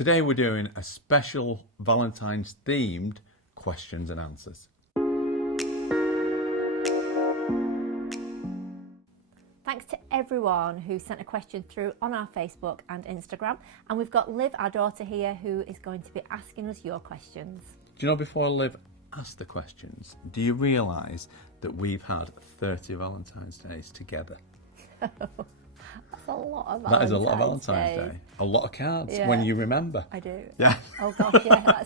Today we're doing a special Valentine's themed questions and answers. Thanks to everyone who sent a question through on our Facebook and Instagram. And we've got Liv, our daughter, here, who is going to be asking us your questions. Do you know, before Liv asks the questions, do you realise that we've had 30 Valentine's Days together? That's a lot of Valentine's That is a lot of Valentine's Day. A lot of cards, when you remember. I do. Yeah. Oh gosh, yeah.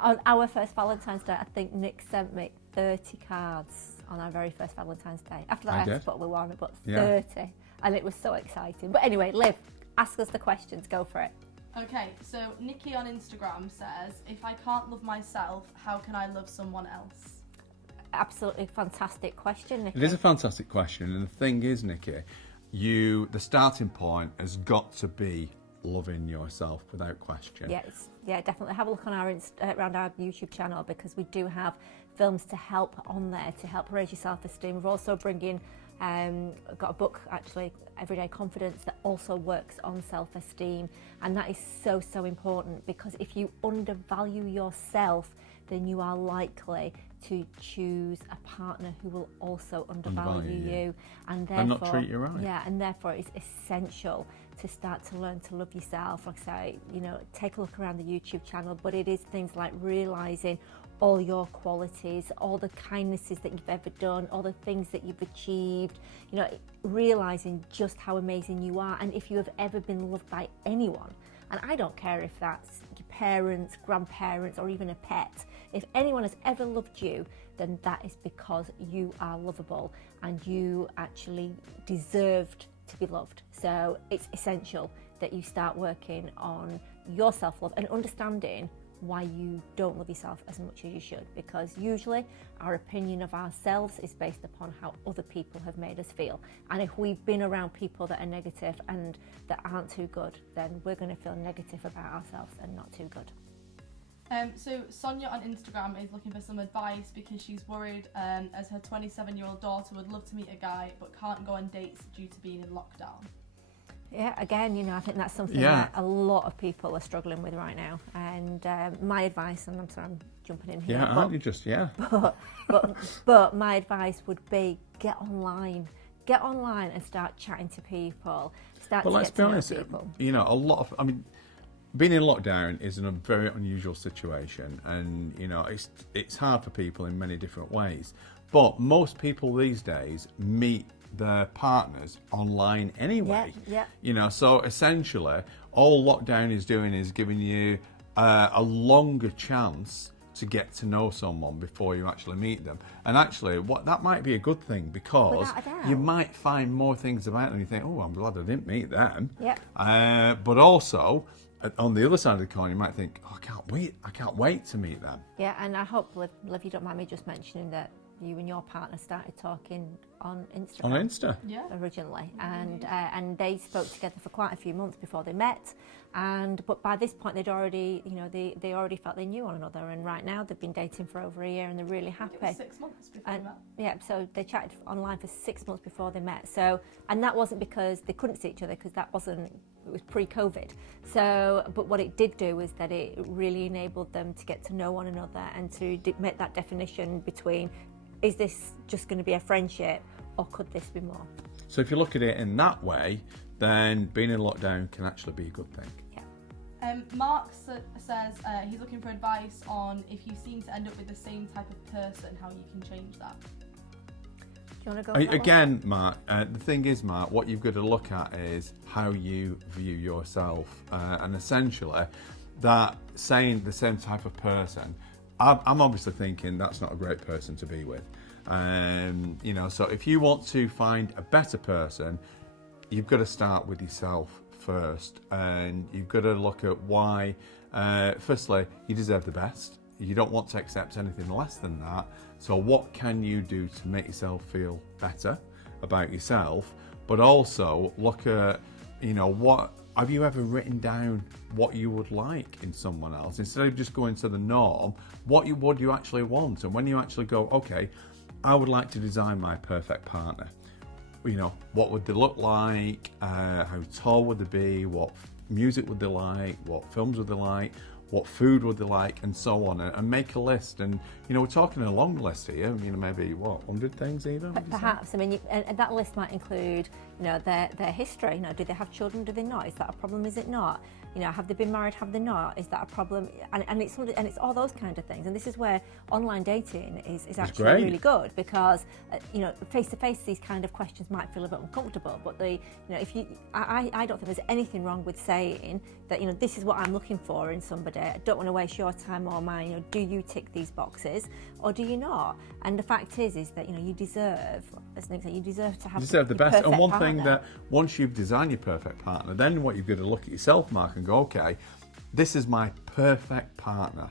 On our first Valentine's Day, I think Nick sent me 30 cards on our very first Valentine's Day. After that, I had to put with one, but 30. And it was so exciting. But anyway, Liv, ask us the questions. Go for it. Okay, so Nikki on Instagram says, if I can't love myself, how can I love someone else? Absolutely fantastic question, Nikki. It is a fantastic question. And the thing is, Nikki, the starting point has got to be loving yourself without question. Yes, yeah, definitely. Have a look on around our YouTube channel, because we do have films to help on there to help raise your self-esteem. We're also bringing, got a book actually, Everyday Confidence, that also works on self-esteem, and that is so, so important, because if you undervalue yourself, then you are likely to choose a partner who will also undervalue you, and therefore not treat you right. Yeah, and therefore it's essential to start to learn to love yourself. Like I say, take a look around the YouTube channel, but it is things like realizing all your qualities, all the kindnesses that you've ever done, all the things that you've achieved, realizing just how amazing you are. And if you have ever been loved by anyone, and I don't care if that's your parents, grandparents, or even a pet, if anyone has ever loved you, then that is because you are lovable and you actually deserved to be loved. So it's essential that you start working on your self-love and understanding why you don't love yourself as much as you should, because usually our opinion of ourselves is based upon how other people have made us feel. And if we've been around people that are negative and that aren't too good, then we're going to feel negative about ourselves and not too good. So Sonia on Instagram is looking for some advice because she's worried as her 27-year-old daughter would love to meet a guy but can't go on dates due to being in lockdown. Yeah, again, I think that's something that a lot of people are struggling with right now. And my advice, and I'm sorry I'm jumping in here. But my advice would be get online and start chatting to people. Let's be honest, being in lockdown is a very unusual situation, and it's hard for people in many different ways. But most people these days meet their partners online anyway. So essentially all lockdown is doing is giving you a longer chance to get to know someone before you actually meet them. And actually that might be a good thing, because you might find more things about them. You think, oh, I'm glad I didn't meet them. But also on the other side of the coin, you might think, oh, I can't wait to meet them. Yeah, and I hope, Liv, you don't mind me just mentioning that you and your partner started talking on Instagram. On Insta? Yeah. Originally. And they spoke together for quite a few months before they met. But by this point, they'd already, they already felt they knew one another. And right now, they've been dating for over a year and they're really happy. It was 6 months before they met. Yeah, so they chatted online for 6 months before they met. So, and that wasn't because they couldn't see each other, because it was pre-COVID. So, but what it did do was that it really enabled them to get to know one another and to make that definition between, is this just going to be a friendship, or could this be more? So if you look at it in that way, then being in lockdown can actually be a good thing. Yeah. Mark says he's looking for advice on if you seem to end up with the same type of person, how you can change that. Do you want to go again, Mark? The thing is, Mark, what you've got to look at is how you view yourself, and essentially, that saying the same type of person. I'm obviously thinking that's not a great person to be with. So if you want to find a better person, you've got to start with yourself first, and you've got to look at why. Firstly, you deserve the best. You don't want to accept anything less than that. So what can you do to make yourself feel better about yourself? But also look at, what have you ever written down what you would like in someone else, instead of just going to the norm? What you actually want? And when you actually go, okay, I would like to design my perfect partner. What would they look like? How tall would they be? What music would they like, what films would they like, what food would they like, and so on, and make a list. And we're talking a long list here. Maybe 100 things even. Perhaps. I mean, and that list might include, their history. Do they have children? Do they not? Is that a problem? Is it not? Have they been married? Have they not? Is that a problem? And it's all those kind of things. And this is where online dating is actually great. Really good, because face to face, these kind of questions might feel a bit uncomfortable. But I don't think there's anything wrong with saying that this is what I'm looking for in somebody. I don't want to waste your time or mine. Do you tick these boxes or do you not? And the fact is that you deserve, as Nick said, you deserve to have the best. And one partner. thing that once you've designed your perfect partner, then what you've got to look at yourself, Mark, and go, okay, this is my perfect partner.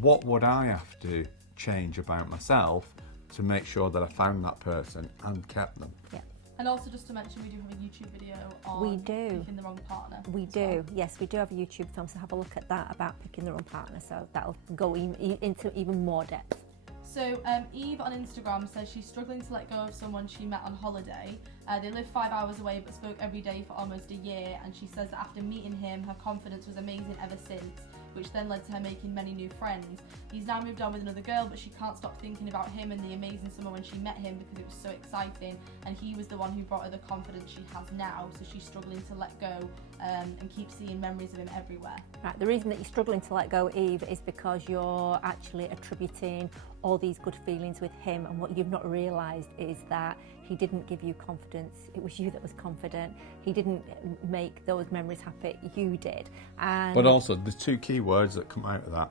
What would I have to change about myself to make sure that I found that person and kept them? Yeah. And also, just to mention, we do have a YouTube video on picking the wrong partner. We do, yes, we do have a YouTube film, so have a look at that about picking the wrong partner. So that'll go into even more depth. So Eve on Instagram says she's struggling to let go of someone she met on holiday. They live 5 hours away but spoke every day for almost a year, and she says that after meeting him, her confidence was amazing ever since, which then led to her making many new friends. He's now moved on with another girl, but she can't stop thinking about him and the amazing summer when she met him because it was so exciting, and he was the one who brought her the confidence she has now, so she's struggling to let go and keep seeing memories of him everywhere. Right, the reason that you're struggling to let go, Eve, is because you're actually attributing all these good feelings with him, and what you've not realised is that he didn't give you confidence. It was you that was confident. He didn't make those memories happy. You did. And but also, the two key words that come out of that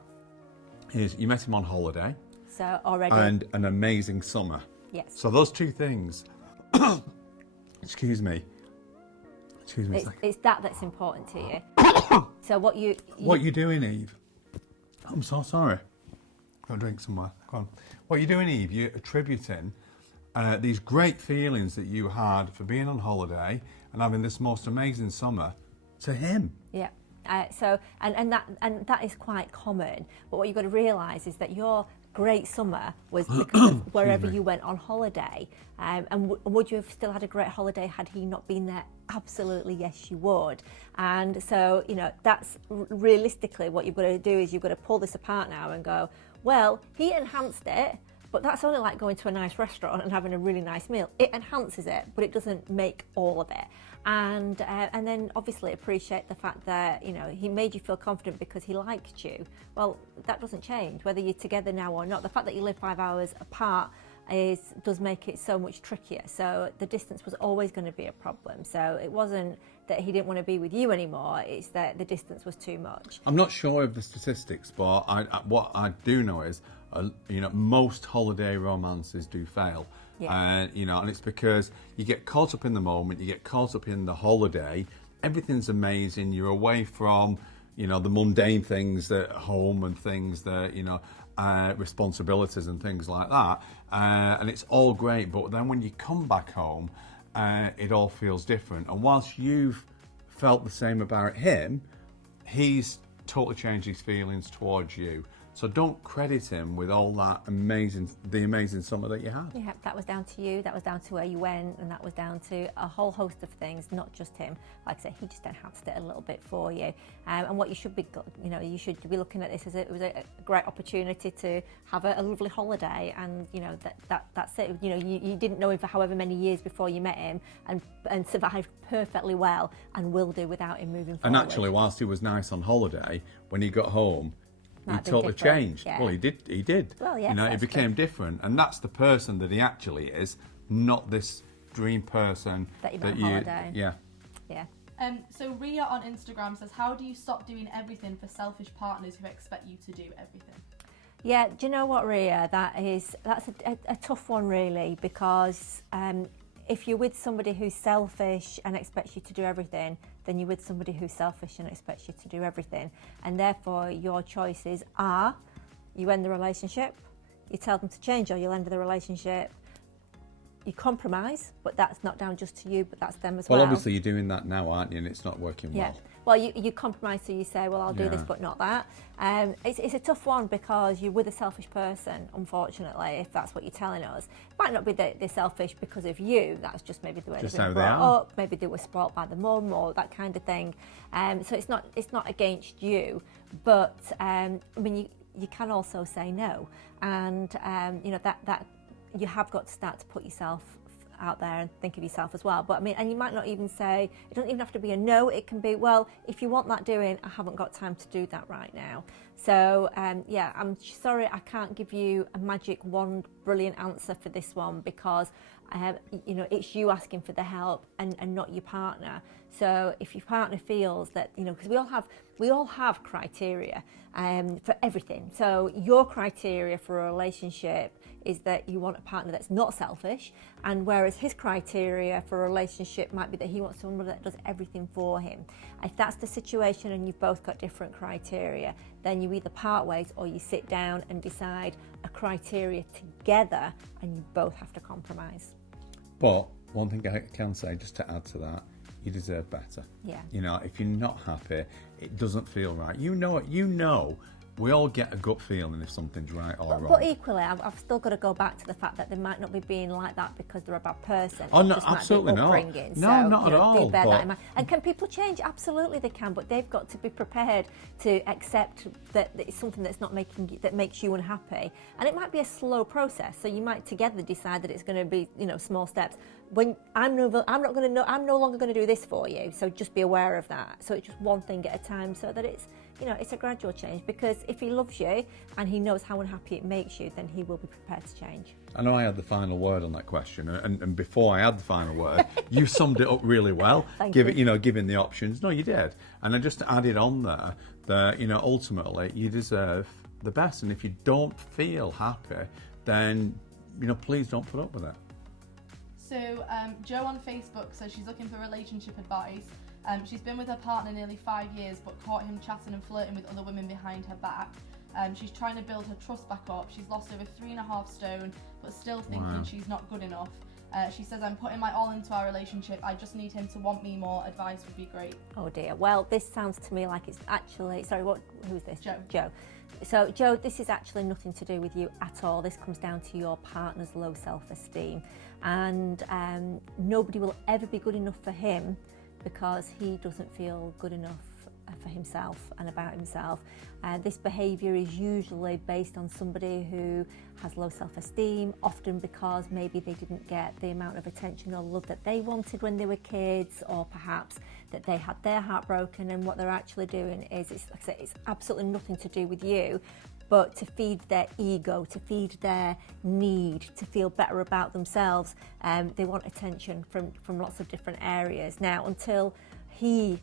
is you met him on holiday. So already. And an amazing summer. Yes. So those two things. Excuse me. It's that's important to you. So what you doing, Eve? I'm so sorry. Got a drink somewhere. Go on. What you're doing, Eve? You're attributing these great feelings that you had for being on holiday and having this most amazing summer to him. Yeah. And that is quite common. But what you've got to realise is that your great summer was because of wherever you went on holiday. And would you have still had a great holiday had he not been there? Absolutely, yes, you would. And so, that's realistically what you've got to do is you've got to pull this apart now and go, well, he enhanced it, but that's only like going to a nice restaurant and having a really nice meal. It enhances it, but it doesn't make all of it. And then obviously appreciate the fact that he made you feel confident because he liked you. Well, that doesn't change whether you're together now or not. The fact that you live 5 hours apart does make it so much trickier. So the distance was always going to be a problem. So it wasn't that he didn't want to be with you anymore. It's that the distance was too much. I'm not sure of the statistics, but what I do know is, most holiday romances do fail. Yeah. And it's because you get caught up in the moment, you get caught up in the holiday, everything's amazing, you're away from, the mundane things at home and things that, responsibilities and things like that. And it's all great, but then when you come back home, it all feels different. And whilst you've felt the same about him, he's totally changed his feelings towards you. So don't credit him with all that the amazing summer that you had. Yeah, that was down to you, that was down to where you went, and that was down to a whole host of things, not just him. Like I said, he just enhanced it a little bit for you. And what you should be, you should be looking at this as it was a great opportunity to have a lovely holiday, and that's it. You didn't know him for however many years before you met him, and survived perfectly well, and will do without him moving forward. And actually, whilst he was nice on holiday, when he got home, he totally changed. Yeah. Well, he did. Well, yes, he became different, and that's the person that he actually is, not this dream person that you met on holiday. Yeah. So Ria on Instagram says, how do you stop doing everything for selfish partners who expect you to do everything? Yeah, do you know what, Ria? That's a tough one, really, because if you're with somebody who's selfish and expects you to do everything, then you're with somebody who's selfish and expects you to do everything. And therefore, your choices are, you end the relationship, you tell them to change, or you'll end the relationship. You compromise, but that's not down just to you, but that's them as well. Well, obviously you're doing that now, aren't you? And it's not working well. well, you compromise, so you say, well, I'll do this, but not that. It's a tough one because you're with a selfish person, unfortunately, if that's what you're telling us. It might not be that they're selfish because of you, that's just maybe the way they've been brought up, maybe they were spoilt by the mum or that kind of thing. So it's not against you, but I mean, you can also say no, and you know that you have got to start to put yourself out there and think of yourself as well. But I mean, and you might not even say, it doesn't even have to be a no, it can be, well, if you want that doing, I haven't got time to do that right now. So yeah, I'm sorry I can't give you a magic wand brilliant answer for this one, because you know, it's you asking for the help and not your partner. So if your partner feels that, you know, because we all have criteria for everything. So your criteria for a relationship is that you want a partner that's not selfish, and whereas his criteria for a relationship might be that he wants someone that does everything for him. If that's the situation and you've both got different criteria, then you either part ways or you sit down and decide a criteria together, and you both have to compromise. But one thing I can say, just to add to that, you deserve better. Yeah. You know, if you're not happy, it doesn't feel right. You know it. You know, we all get a gut feeling if something's right or wrong. But equally, I've still got to go back to the fact that they might not be being like that because they're a bad person. Oh, no, just absolutely not. No, so, not at all. Bear that in mind. And can people change? Absolutely they can, but they've got to be prepared to accept that it's something that's not that makes you unhappy. And it might be a slow process. So you might together decide that it's going to be, you know, small steps. When I'm no longer going to do this for you. So just be aware of that. So it's just one thing at a time, so that it's, you know, it's a gradual change, because if he loves you and he knows how unhappy it makes you, then he will be prepared to change. I know I had the final word on that question, and before I had the final word, you summed it up really well. Giving the options. No, you did. And I just added on there that, you know, ultimately you deserve the best, and if you don't feel happy, then, you know, please don't put up with it. So Jo on Facebook says she's looking for relationship advice. She's been with her partner nearly 5 years, but caught him chatting and flirting with other women behind her back. She's trying to build her trust back up. She's lost over 3.5 stone, but still thinking she's not good enough. She says, I'm putting my all into our relationship. I just need him to want me more. Advice would be great. Oh dear. Well, this sounds to me like it's actually, who's this? Jo. So Jo, this is actually nothing to do with you at all. This comes down to your partner's low self-esteem, and nobody will ever be good enough for him because he doesn't feel good enough for himself and about himself. This behaviour is usually based on somebody who has low self-esteem, often because maybe they didn't get the amount of attention or love that they wanted when they were kids, or perhaps that they had their heart broken, and what they're actually doing is, it's absolutely nothing to do with you, but to feed their ego, to feed their need to feel better about themselves. They want attention from lots of different areas. Now, until he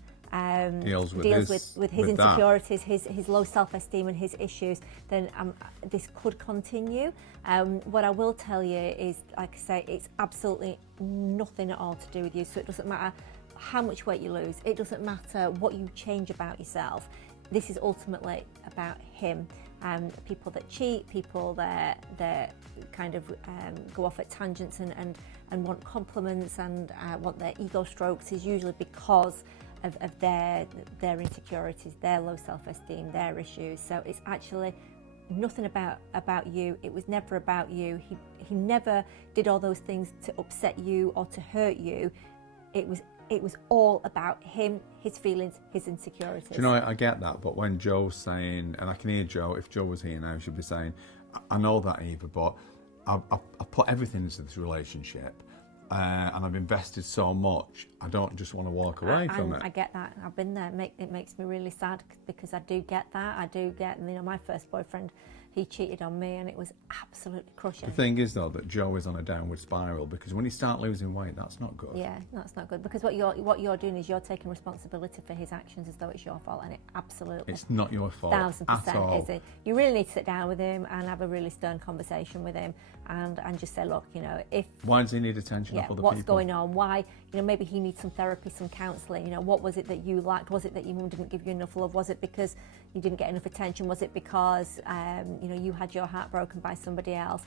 deals with his insecurities, his low self-esteem and his issues, then this could continue. What I will tell you is, like I say, it's absolutely nothing at all to do with you. So it doesn't matter how much weight you lose. It doesn't matter what you change about yourself. This is ultimately about him. People that cheat, people that kind of go off at tangents and want compliments and want their ego strokes, is usually because of their insecurities, their low self-esteem, their issues. So it's actually nothing about you. It was never about you. He never did all those things to upset you or to hurt you. It was all about him, his feelings, his insecurities. Do you know, I get that, but when Jo's saying, and I can hear Jo, if Jo was here now, she'd be saying, I know that, Eva, but I put everything into this relationship, and I've invested so much, I don't just want to walk away from it. I get that. I've been there. It makes me really sad, because I do get that. You know, my first boyfriend, he cheated on me, and it was absolutely crushing. The thing is, though, that Jo is on a downward spiral, because when you start losing weight, that's not good. Yeah, that's not good, because what you're doing is you're taking responsibility for his actions as though it's your fault, and it absolutely, it's not your fault 1000% is it. You really need to sit down with him and have a really stern conversation with him, and just say, look, you know, why does he need attention off other what's people? going on? Why, you know, maybe he needs some therapy, some counselling. You know, what was it that you liked? Was it that your mum didn't give you enough love? Was it because you didn't get enough attention? Was it because you know, you had your heart broken by somebody else.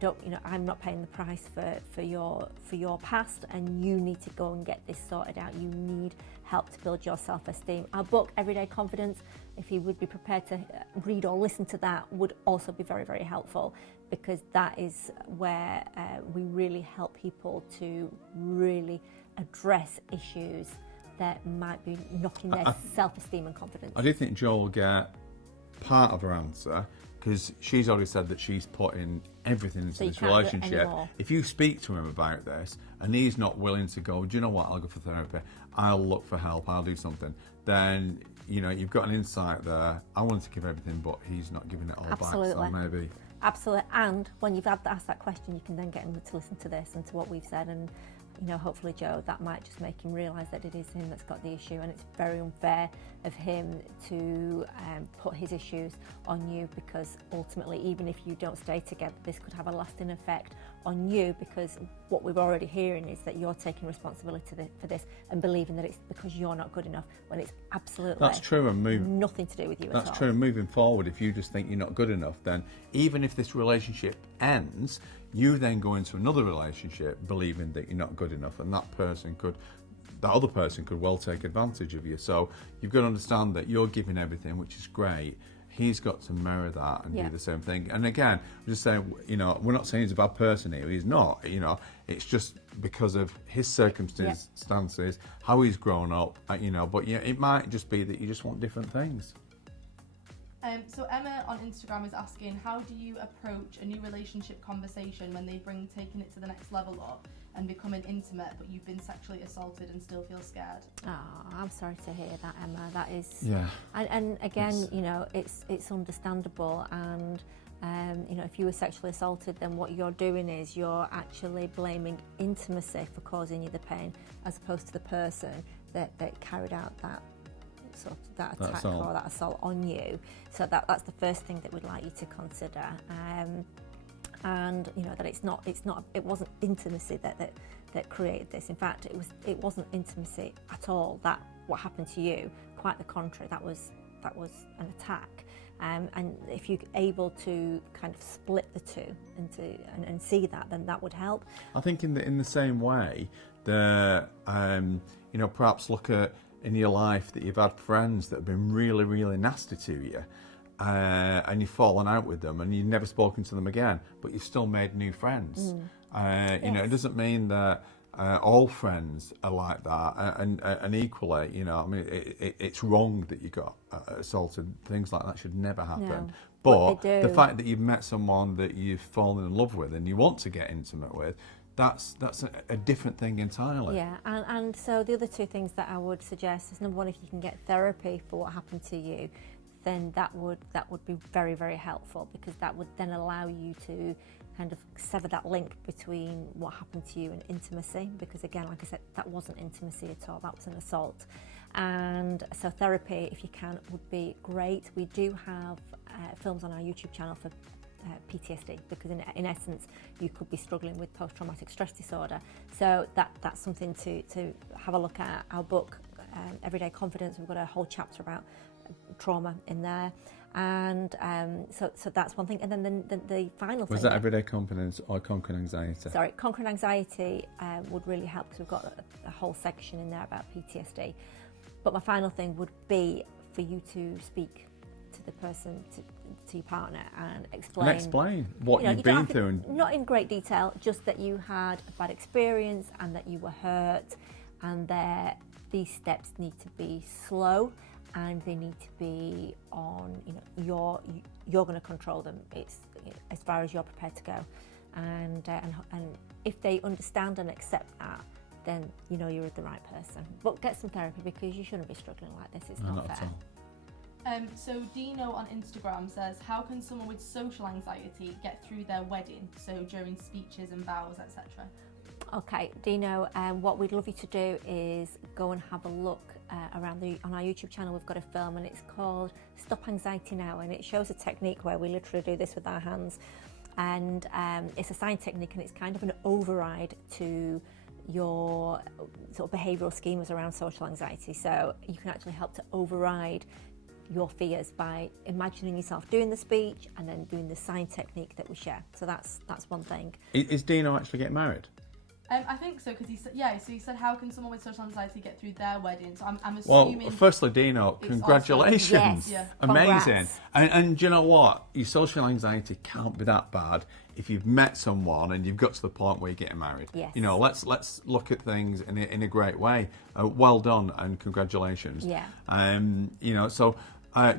Don't, you know, I'm not paying the price for your past, and you need to go and get this sorted out. You need help to build your self-esteem. Our book, Everyday Confidence, if you would be prepared to read or listen to that, would also be very, very helpful, because that is where we really help people to really address issues that might be knocking their self-esteem and confidence. I do think Jo will get part of her answer, because she's already said that she's putting everything into this relationship. If you speak to him about this and he's not willing to go, do you know what, I'll go for therapy, I'll look for help, I'll do something, then, you know, you've got an insight there. I want to give everything, but he's not giving it all back, so maybe. Absolutely. And when you've asked that question, you can then get him to listen to this and to what we've said, and, you know, hopefully, Jo, that might just make him realise that it is him that's got the issue, and it's very unfair of him to put his issues on you, because ultimately, even if you don't stay together, this could have a lasting effect on you, because what we're already hearing is that you're taking responsibility for this and believing that it's because you're not good enough, when it's absolutely that's true, and nothing to do with you at all. That's true, and moving forward, if you just think you're not good enough, then even if this relationship ends, you then go into another relationship believing that you're not good enough, and that other person could well take advantage of you. So you've got to understand that you're giving everything, which is great. He's got to mirror that and do the same thing. And again, I'm just saying, you know, we're not saying he's a bad person here. He's not, you know. It's just because of his circumstances, how he's grown up, you know. But yeah, it might just be that you just want different things. So Emma on Instagram is asking, how do you approach a new relationship conversation when they bring taking it to the next level up and becoming intimate, but you've been sexually assaulted and still feel scared? Oh, I'm sorry to hear that, Emma. That is, yeah. And again, you know, it's understandable. And you know, if you were sexually assaulted, then what you're doing is you're actually blaming intimacy for causing you the pain, as opposed to the person that carried out that attack or that assault on you. So that's the first thing that we'd like you to consider. And you know that it wasn't intimacy that created this. In fact, it wasn't intimacy at all. That what happened to you. Quite the contrary. That was an attack. And if you're able to kind of split the two and see that, then that would help. I think in the same way that you know, perhaps look at in your life that you've had friends that have been really, really nasty to you, and you've fallen out with them and you've never spoken to them again, but you've still made new friends. You know, it doesn't mean that all friends are like that, and equally, you know, I mean, it's wrong that you got assaulted. Things like that should never happen. No, but the fact that you've met someone that you've fallen in love with and you want to get intimate with, that's a different thing entirely. Yeah, and so the other two things that I would suggest is, number one, if you can get therapy for what happened to you, then that would be very, very helpful, because that would then allow you to kind of sever that link between what happened to you and intimacy, because again, like I said, that wasn't intimacy at all, that was an assault. And so therapy, if you can, would be great. We do have films on our YouTube channel for PTSD, because in essence you could be struggling with post-traumatic stress disorder, so that's something to have a look at. Our book, Everyday Confidence, we've got a whole chapter about trauma in there, and so that's one thing. And then the final thing, was that Everyday Confidence or Conquering Anxiety? Sorry, Conquering Anxiety would really help, because we've got a whole section in there about PTSD. But my final thing would be for you to speak to the person, to your partner, and explain what you've been through. And not in great detail, just that you had a bad experience and that you were hurt, and these steps need to be slow, and they need to be on, you know, you're going to control them. It's as far as you're prepared to go, and if they understand and accept that, then you know you're the right person. But get some therapy, because you shouldn't be struggling like this. It's not fair. So Dino on Instagram says, how can someone with social anxiety get through their wedding, so during speeches and vows, etc.? Okay, Dino, what we'd love you to do is go and have a look on our YouTube channel. We've got a film, and it's called Stop Anxiety Now, and it shows a technique where we literally do this with our hands, and it's a sign technique, and it's kind of an override to your sort of behavioural schemas around social anxiety. So you can actually help to override your fears by imagining yourself doing the speech and then doing the sign technique that we share. So that's one thing. Is Dino actually getting married? I think so, because he said, so he said, how can someone with social anxiety get through their wedding? So I'm assuming... Well, firstly, Dino, congratulations. Yes. Yeah. Amazing. And do you know what? Your social anxiety can't be that bad if you've met someone and you've got to the point where you're getting married. Yes. You know, let's look at things in a great way. Well done and congratulations. Yeah. You know, so...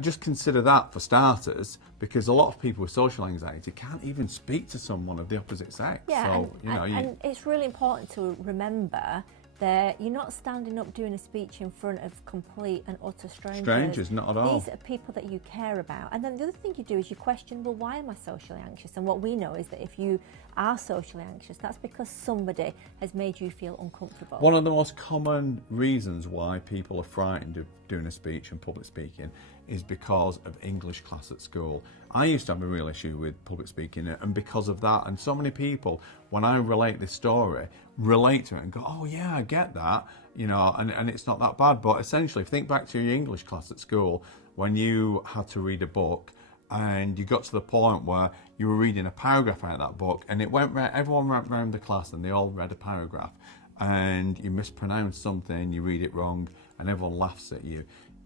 just consider that for starters, because a lot of people with social anxiety can't even speak to someone of the opposite sex. Yeah, so, and it's really important to remember that you're not standing up doing a speech in front of complete and utter strangers. Strangers, not at all. These are people that you care about. And then the other thing you do is you question, well, why am I socially anxious? And what we know is that if you are socially anxious, that's because somebody has made you feel uncomfortable. One of the most common reasons why people are frightened of doing a speech and public speaking is because of English class at school. I used to have a real issue with public speaking, and because of that, and so many people, when I relate this story, relate to it and go, oh yeah, I get that, you know, and it's not that bad. But essentially, think back to your English class at school when you had to read a book and you got to the point where you were reading a paragraph out of that book, and everyone went around the class and they all read a paragraph, and you mispronounce something, you read it wrong, and everyone laughs at you.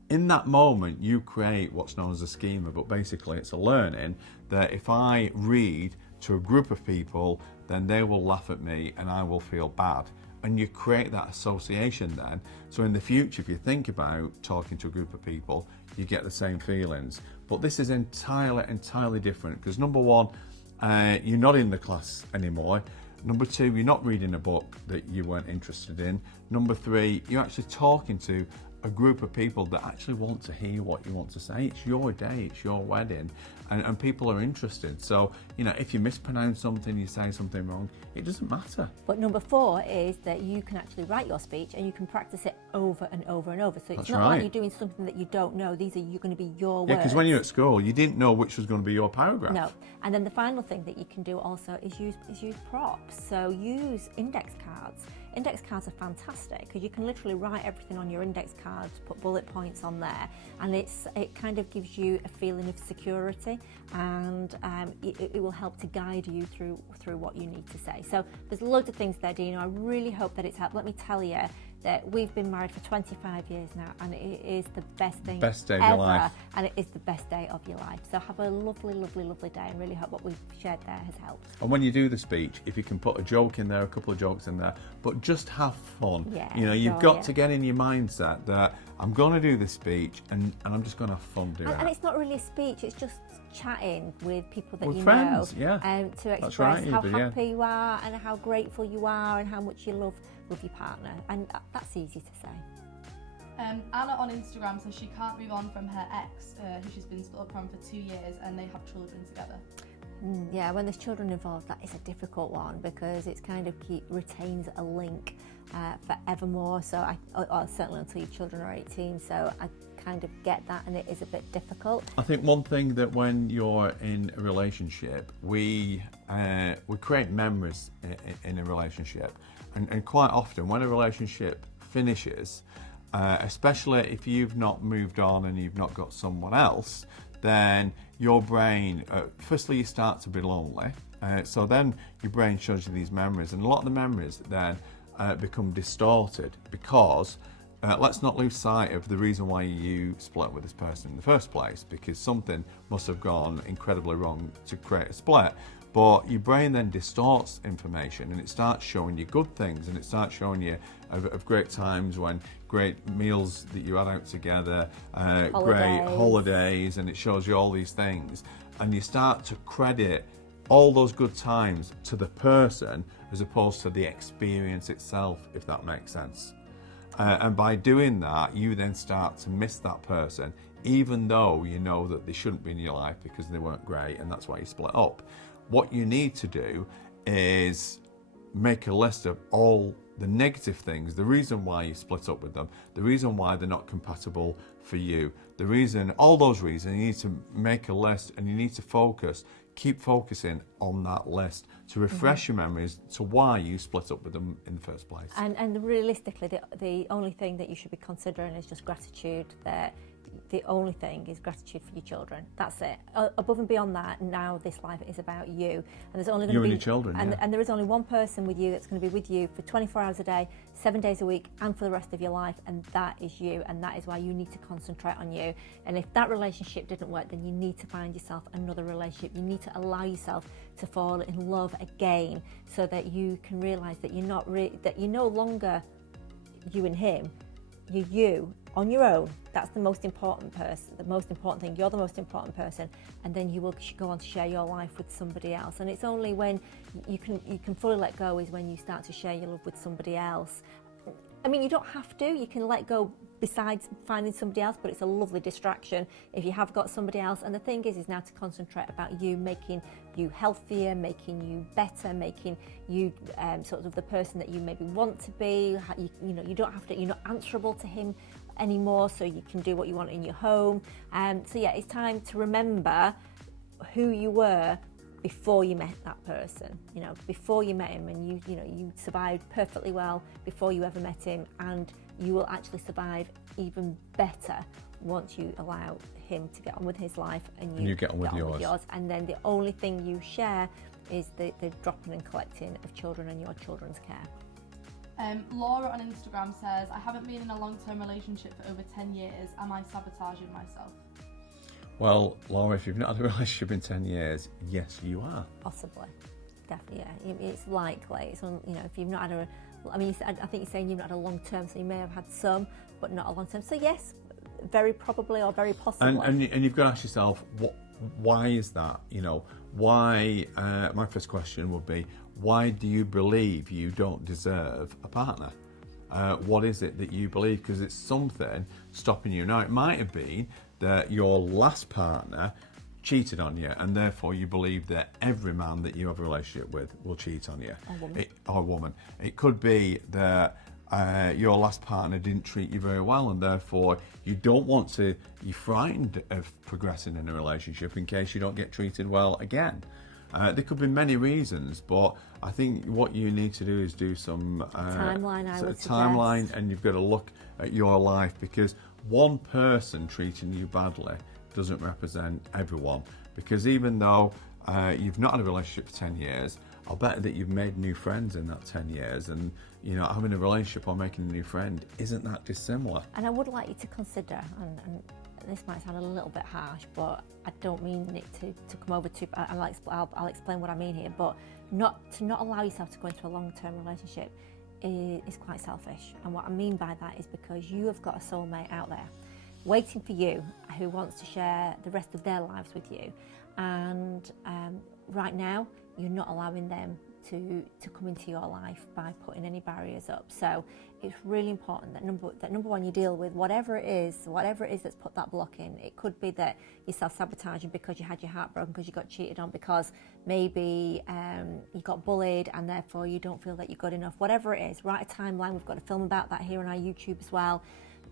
In that moment, you create what's known as a schema, but basically it's a learning that if I read to a group of people, then they will laugh at me and I will feel bad. And you create that association then. So in the future, if you think about talking to a group of people, you get the same feelings. But this is entirely different, because number one, you're not in the class anymore. Number two, you're not reading a book that you weren't interested in. Number three, you're actually talking to a group of people that actually want to hear what you want to say. It's your day, it's your wedding, and people are interested. So, you know, if you mispronounce something, you say something wrong, it doesn't matter. But number 4 is that you can actually write your speech and you can practice it over and over and over. So it's That's not right. like you're doing something that you don't know. These are going to be your words. Yeah, because when you're at school, you didn't know which was going to be your paragraph. No. And then the final thing that you can do also is use props. So use index cards. Index cards are fantastic because you can literally write everything on your index cards, put bullet points on there, and it kind of gives you a feeling of security, and it will help to guide you through what you need to say. So there's loads of things there, Dino. I really hope that it's helped. Let me tell you that we've been married for 25 years now, and it is the best thing Best day of ever, your life. and it is the best day of your life. So have a lovely, lovely, lovely day, and really hope what we've shared there has helped. And when you do the speech, if you can put a joke in there, a couple of jokes in there, but just have fun. Yeah, you know, you've sure, got yeah. to get in your mindset that I'm going to do this speech and I'm just going to have fun doing it. And it's not really a speech, it's just chatting with people that With you friends, know, yeah. To That's express right, how Eva, yeah. happy you are and how grateful you are and how much you love your partner, and that's easy to say. Anna on Instagram says she can't move on from her ex, who she's been split up from for 2 years, and they have children together. Yeah, when there's children involved, that is a difficult one because it's kind of retains a link forevermore. So or certainly until your children are 18. So I kind of get that, and it is a bit difficult. I think one thing that when you're in a relationship, we create memories in a relationship, and quite often when a relationship finishes, especially if you've not moved on and you've not got someone else, then your brain, firstly you start to be lonely, so then your brain shows you these memories, and a lot of the memories then become distorted because let's not lose sight of the reason why you split with this person in the first place, because something must have gone incredibly wrong to create a split. But your brain then distorts information, and it starts showing you good things, and it starts showing you of great times, when great meals that you had out together, great holidays, and it shows you all these things, and you start to credit all those good times to the person as opposed to the experience itself, if that makes sense. And by doing that, you then start to miss that person, even though you know that they shouldn't be in your life because they weren't great, and that's why you split up. What you need to do is make a list of all the negative things, the reason why you split up with them, the reason why they're not compatible for you, all those reasons. You need to make a list, and you need to keep focusing on that list to refresh your memories to why you split up with them in the first place. And realistically, the only thing that you should be considering is just gratitude that the only thing is gratitude for your children. That's it. Above and beyond that, now this life is about you, and there's only going to be and your children, and there is only one person with you that's going to be with you for 24 hours a day, 7 days a week, and for the rest of your life, and that is you. And that is why you need to concentrate on you. And if that relationship didn't work, then you need to find yourself another relationship. You need to allow yourself to fall in love again, so that you can realise that that you're no longer you and him. You're you on your own. That's the most important person, the most important thing. You're the most important person, and then you will go on to share your life with somebody else. And it's only when you can fully let go is when you start to share your love with somebody else. I mean, you don't have to. You can let go besides finding somebody else, but it's a lovely distraction if you have got somebody else. And the thing is now to concentrate about you, making you healthier, making you better, making you sort of the person that you maybe want to be. You don't have to. You're not answerable to him anymore, so you can do what you want in your home. So yeah, it's time to remember who you were before you met that person. Before you met him, and you survived perfectly well before you ever met him, and you will actually survive even better once you allow him to get on with his life and you get on with yours. And then the only thing you share is the dropping and collecting of children and your children's care. Laura on Instagram says, I haven't been in a long-term relationship for over 10 years. Am I sabotaging myself? Well, Laura, if you've not had a relationship in 10 years, yes, you are. Possibly. Definitely, yeah. It's likely. If you've not had I think you're saying you've not had a long term, so you may have had some, but not a long term. So yes, very probably or very possibly. And you've got to ask yourself, why is that? Why? My first question would be, why do you believe you don't deserve a partner? What is it that you believe? Because it's something stopping you. Now, it might have been that your last partner cheated on you, and therefore you believe that every man that you have a relationship with will cheat on you. Or woman. It could be that your last partner didn't treat you very well, and therefore you don't want to, you're frightened of progressing in a relationship in case you don't get treated well again. There could be many reasons, but I think what you need to do is do some timeline, and you've got to look at your life, because one person treating you badly doesn't represent everyone. Because even though you've not had a relationship for 10 years, I'll bet that you've made new friends in that 10 years, and having a relationship or making a new friend isn't that dissimilar. And I would like you to consider, and this might sound a little bit harsh, but I don't mean it to come over to, I'll explain what I mean here, but to not allow yourself to go into a long-term relationship is quite selfish. And what I mean by that is because you have got a soulmate out there waiting for you, who wants to share the rest of their lives with you, and right now you're not allowing them to come into your life by putting any barriers up. So it's really important that number one, you deal with whatever it is that's put that block in. It could be that you're self-sabotaging because you had your heart broken, because you got cheated on, because maybe you got bullied and therefore you don't feel that you're good enough. Whatever it is, write a timeline. We've got a film about that here on our YouTube as well.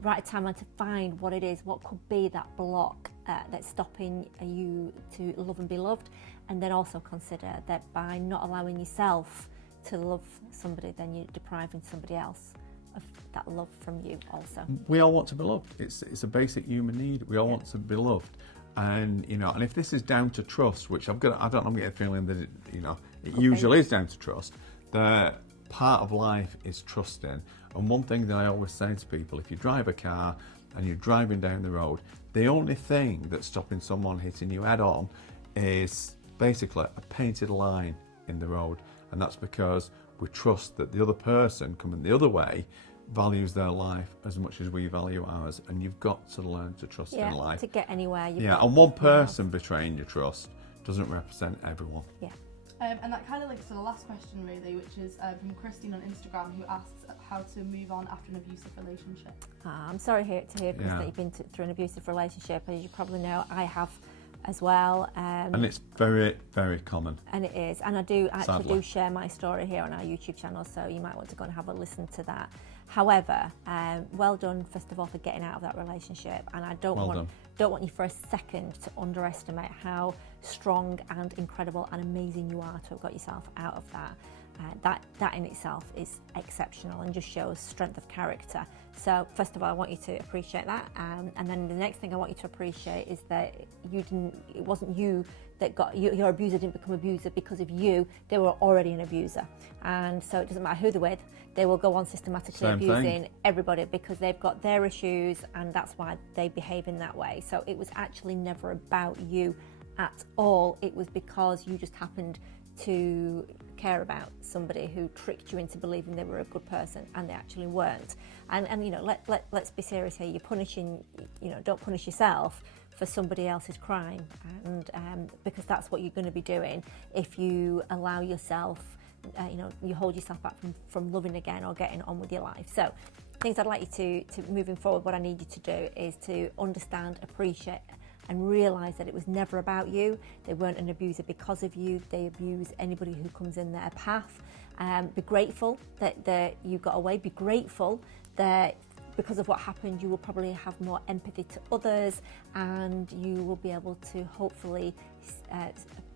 Write a timeline to find what it is, what could be that block that's stopping you to love and be loved. And then also consider that by not allowing yourself to love somebody, then you're depriving somebody else of that love from you also. We all want to be loved. It's a basic human need. We all want to be loved. And and if this is down to trust, which I'm getting a feeling that it usually is down to trust, that part of life is trusting. And one thing that I always say to people, if you drive a car and you're driving down the road, the only thing that's stopping someone hitting you head on is basically a painted line in the road. And that's because we trust that the other person coming the other way values their life as much as we value ours. And you've got to learn to trust in life. To get anywhere. And one person betraying your trust doesn't represent everyone. Yeah. And that kind of links to the last question, really, which is from Christine on Instagram, who asks how to move on after an abusive relationship. I'm sorry to hear, Chris, that you've been through an abusive relationship. As you probably know, I have as well. And it's very, very common. And it is. And I do actually share my story here on our YouTube channel, so you might want to go and have a listen to that. However, well done, first of all, for getting out of that relationship. And I don't want you for a second to underestimate how strong and incredible and amazing you are to have got yourself out of that. that in itself is exceptional and just shows strength of character. So first of all, I want you to appreciate that, and then the next thing I want you to appreciate is that it wasn't you that got your abuser didn't become abuser because of you. They were already an abuser, and so it doesn't matter who they're with, they will go on systematically abusing everybody because they've got their issues, and that's why they behave in that way. So it was actually never about you at all. It was because you just happened to care about somebody who tricked you into believing they were a good person and they actually weren't. And you know, let's be serious here. You're punishing, you know, don't punish yourself for somebody else's crime, and because that's what you're going to be doing if you allow yourself, you know, you hold yourself back from loving again or getting on with your life. So things I'd like you to moving forward, what I need you to do is to understand, appreciate and realise that it was never about you. They weren't an abuser because of you. They abuse anybody who comes in their path. Be grateful that you got away. Be grateful that because of what happened, you will probably have more empathy to others, and you will be able to hopefully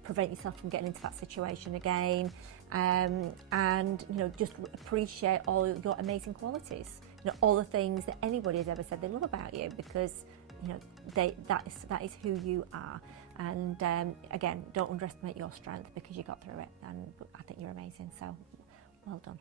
prevent yourself from getting into that situation again. And you know, just appreciate all your amazing qualities. You know, all the things that anybody has ever said they love about you, because you know that is who you are. And again, don't underestimate your strength because you got through it, and I think you're amazing. So well done.